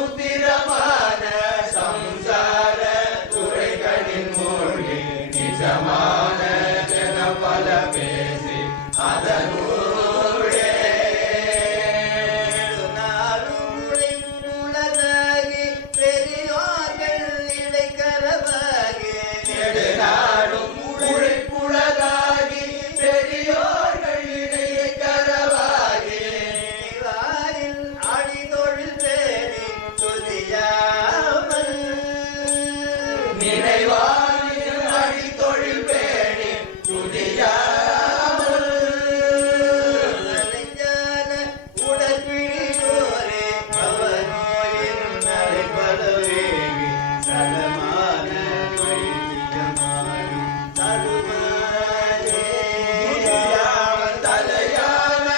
சமுத்திரமான சம்சார துறைகளின் மூழ்கி நிஜமான ஜனபல பேசி அதனூடே நாடுமுளைமுளதாகி பெரியோர்கள் இடைக்கரவாகி நெடுநாடும் முளைப்புளதாகி பெரியோர்கள் இடைக்கரவாகி வாரில் அடிதொழில் பேணி துதியாமல் நினைவாரில் அடிதொழில் பேணி துதியாமல் நெஞ்சான உடற்பிடியோரே அவனோயின் நடைபலவேகி சலமான வைத்தியமாகி தடுமாறே தலையான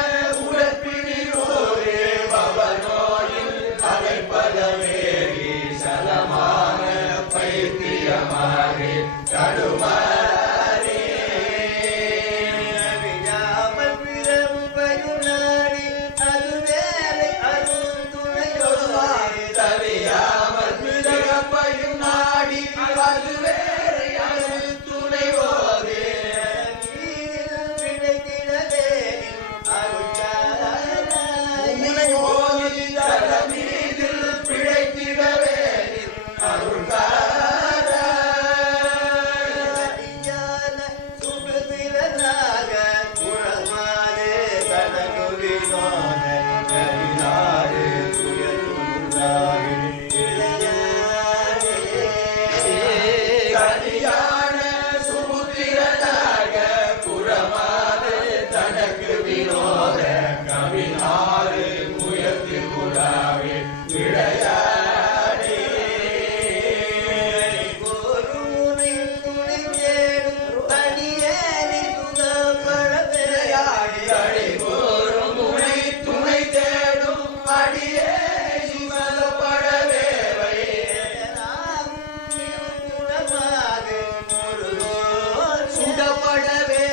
உடற்பிடியோரே அவனோயின் நடைபலவேகி சலமான பைத்தியமாகி தடுமாறே விழாமல் பிறவும் பயுநாடி அது வேலை அருள் துணையோரே தவியாமல் பிறப்பையும் நாடி அது வேலை அருள் துணையோரே பிழைத்திடவே அருள்காரனாய் தலமீதில் பிழைத்திடவே அருள்காரனாய் சுகதிரனாக குழமாரே கடனுவினோன கரினாரே சுயதுள்ளாரே கரியான சுமுத்திரனாக குழமாரே தனக்கு வினோத கவினாரே முயற்சிகுடாவே விளையாடே குருவின் துணை தேடும் அடியேனி சுகப்படவே அடி கூறும் முனை துணை தேடும் அடியேனி சுகப்படவே குணமாக முருகோர் சுகப்படவே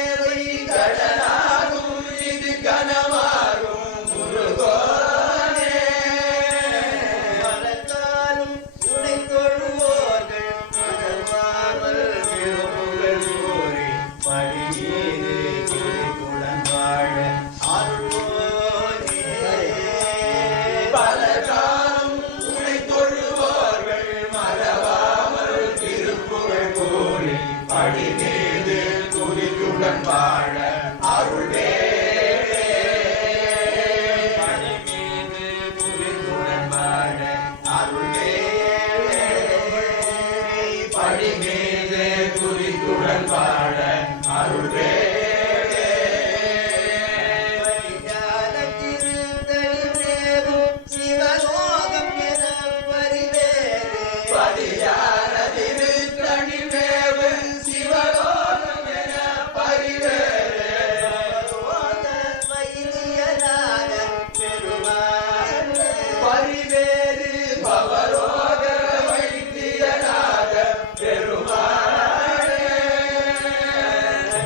கடனாகும் இது கனமாகும் முருகோனே பலகாலும் துணை தொழுவோர்கள் மனமாமல் திருமுகல் கூறி படியீது துணைத்துடன் வாழ அருள்வோனே பலகாலும் துணை தொழுவோர்கள் மறவாமல் திருப்புகழ் கூறி படிமீது துதித்துடன் வாழ அருள்வேளே படிமீது துதித்துடன் வாழ அருள்வேளே படிமீது துதித்துடன் வாழ அருள்வேளே சிவலோகம் என பரிவேறு படியான திருத்தணிமேவு சிவலோகம் என பரிவேறு வைத்தியனாக பெருமாளே பரிவேறு பவரோக வைத்தியனாக பெருமாளே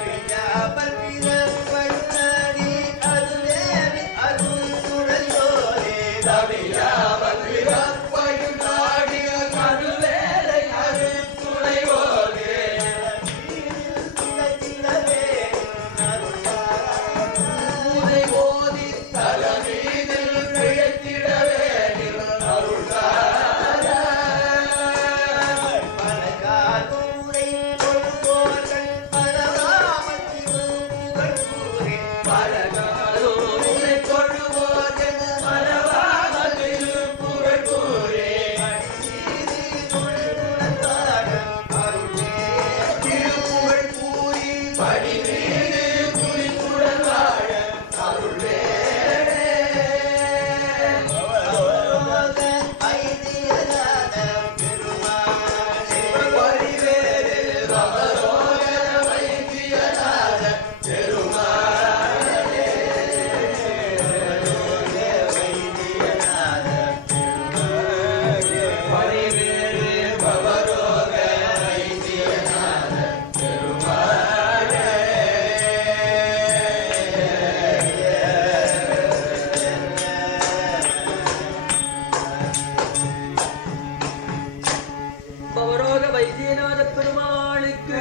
விஞ்ஞாபல் பிறப்படி அது வேறு அருள் துணையோரே தவியாமல் பிறப்பையும் நாடி அது வேலை அருள் துணையோரே உனை ஓதி தலமீதில் பிழைத்திடவே அருள்காரனாய் பலகாலூரை கொள்வோர்கள் பரவாமல் திருப்புகழ் கூறி பலகாலூரை கொள்வோர்கள் பரவாமல் பவரோக வைத்தியநாத பெருமாளுக்கு